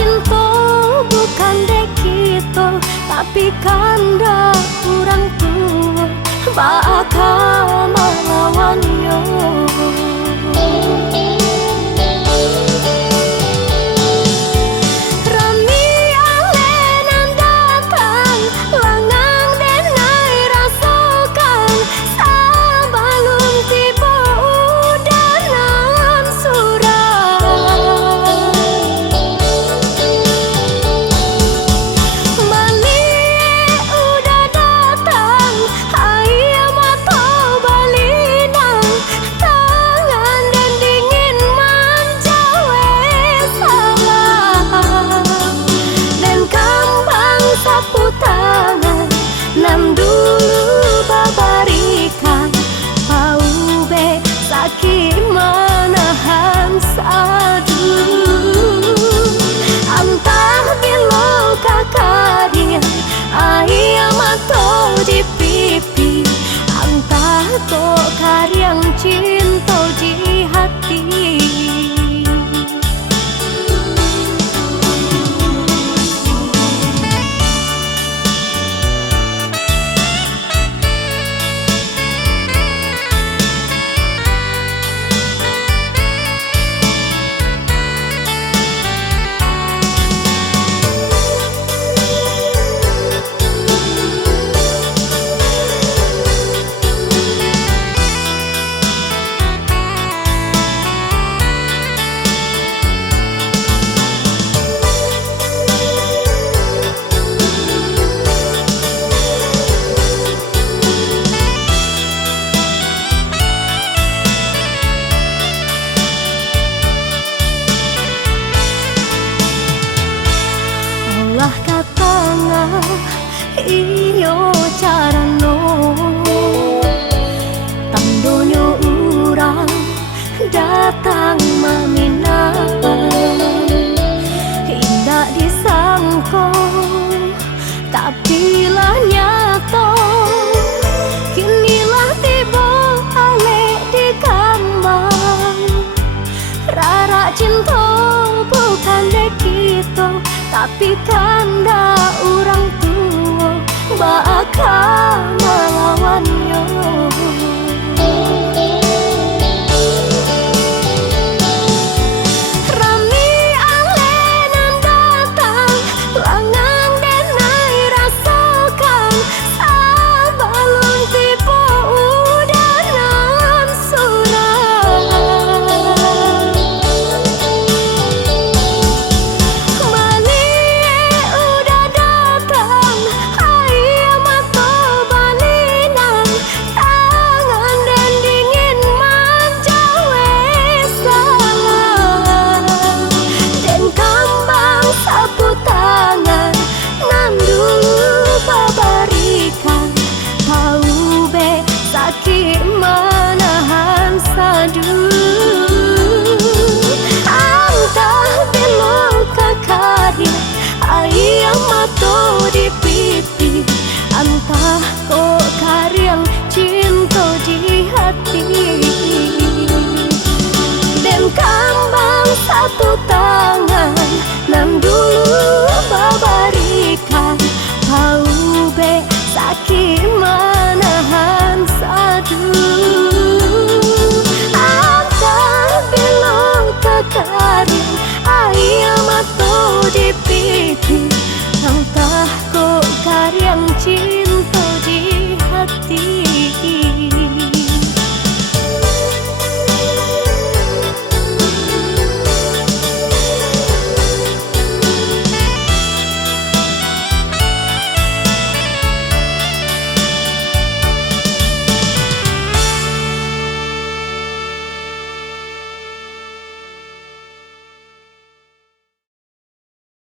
cinta bukan dek kita, tapi kanda kurang tua bakal melawannya. Nam dulu babarikan bau be sakit menahan sadu. Antah bilo kakarian ayam atau di pipi, antah kok karyang cinta di hati. Olah katanya iyo carano tandonyo urang datang maminapan, indah disangko tapi lah nyato. Kinilah tiba alek di kambang, rara cinta bukan dek kita, tapi kanda orang tua bakal melawannya. Rami alenan datang, langang denai rasakan, sabalun tipu udanan surah. Sakit menahan sadu, antah belum kekarya ayam atau di pipi, antah kok karyang cinta di hati. Dan kambang satu tangan nan dulu babarikan bau be sakit menahan sadu. Antah belum kekarin ayam atau di